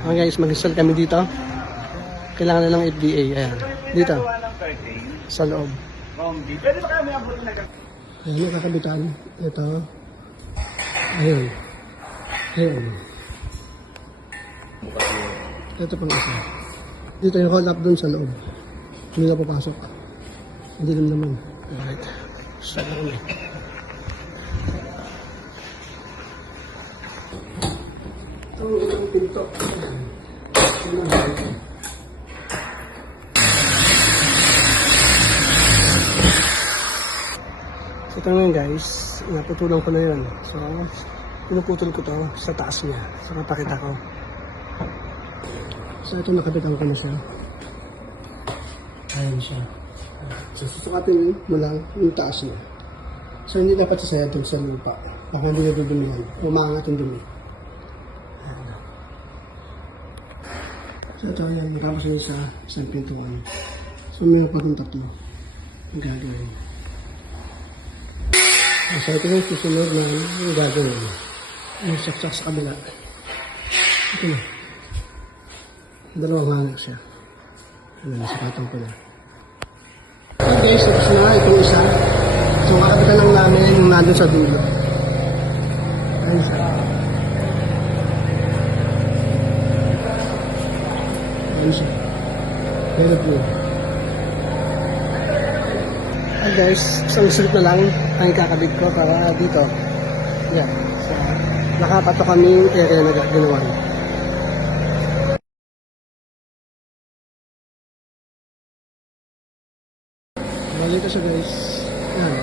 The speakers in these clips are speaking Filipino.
Okay guys, mag-install kami dito. Kailangan na lang FDA. Ayan. Dito. Sa loob. Pwede ba kaya may abutin na gano'n? Ayan yung kakabitan. Ito. Ayun. Ayun. Ito pang isa. Dito yung roll up dun sa loob. Hindi na papasok. Hindi naman. Alright. Start na kami. Ang pinto. So ito ngayon guys, naputulan ko na yun. So, pinuputol ko to sa taas niya. So, napakita ko. So, ito nakabitan ko na siya. Ayan siya. So, susukatin mo lang yung taas niya. So, hindi dapat sasaya dun sa lupa. Baka hindi na dudumihan. Umangat yung dumi. Ayan. So, ito yan. Tapos yun sa isang pintuan. So, meron pa rin tatlo. Ang gagawin. So, ito yung susunod na yung gagawin. Yung saksak sa kabila. Ito na. Dalawang hangak siya. Ano, nasakatan ko na. So guys, tapos na itong isa. So, kakapitan lang namin yung nandun sa dulo. Ayun siya. Ayun siya. Very good. Hi guys, isang slip na lang ang kakabit ko para dito. Yan. So, nakapato kaming area na ginawa. Balik ko siya guys. Yan.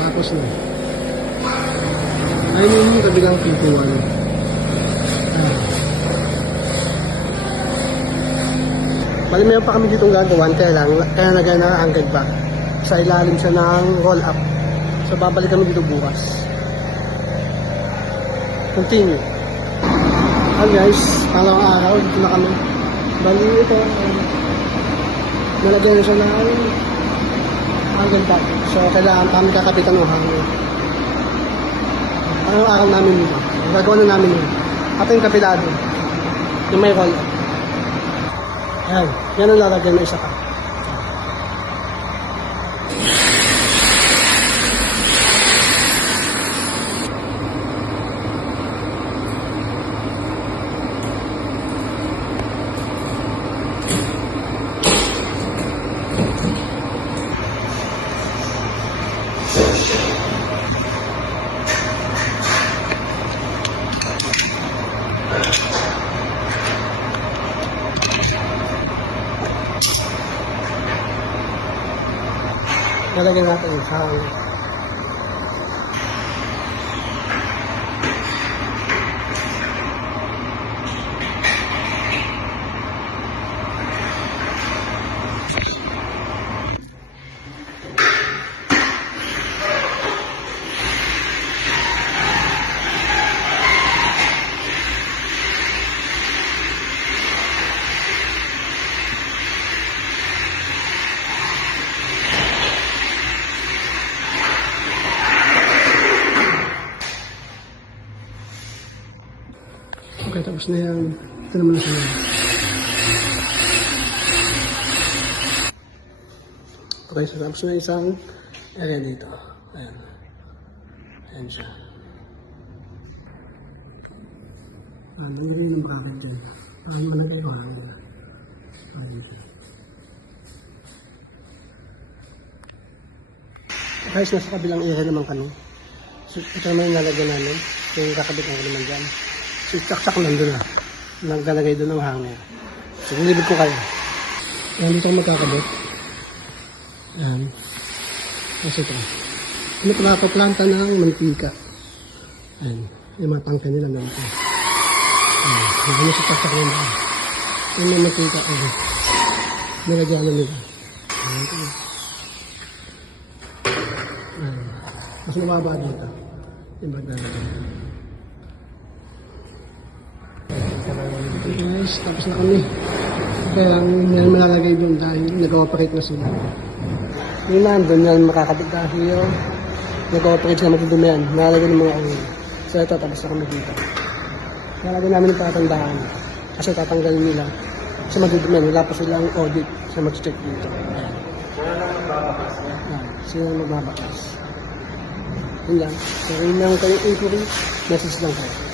Tapos na. Ayun yung kabilang pintuan. Bali meron pa kami ditong gagawan kaya nagana ang angled back. Sa ilalim siya ng roll up. So babalik kami dito bukas. Continue. Hi guys, pangalawang araw dito na kami. Bali ito, nalagyan na siya ng angled back. So kailangan kami kakapitan ng hangin. Anong araw namin dito? Gagawa na namin yun. At yung kapilado. Yung may roll up. Ayan, yan ang lalagyan na isa ka. Lalagyan natin yung hangin. Okay, tapos na yan. Ito naman na siya. Okay, so tapos na isang area dito. Ayan. Ayan siya. Hindi rin yung makakit dyan. Ayan mo na kayo. Ayan siya. Okay, so nasa kabilang area naman kami. So, ito naman yung nalagyan namin. Yung kakabit ng naman dyan. So, saksak nandun na. Naglalagay doon ng hangin. So, nilibig ko kayo. Ayan, dito ako magkakabit. Ayan. Kasi ito. Ano pinapaplanta ng mantika. Ayan. Yung mga tangka nila na ito. Ayan. Ano sa saksak nila. Yung mga mantika. Ayan. Nilagyan na nila. Ayan. Ayan. Mas mababa dito. Yung maglalagay. Okay guys, tapos na kami. Kaya may malalagay doon dahil nag-ooperate na sila. Yung nandun yan makakabit dahil nag-ooperate sila matudumihan. Nalalagay ng mga oil. So ito, tapos na kami dito. Lalagyan namin ng palatandaan. Kasi tatanggalin nila. Kasi madudumi yan. Wala pa silang audit sa mag-check dito. Ayan. Sila ang magbabakas. Yun lang. So, yun lang kayo inquiry. Message lang kayo.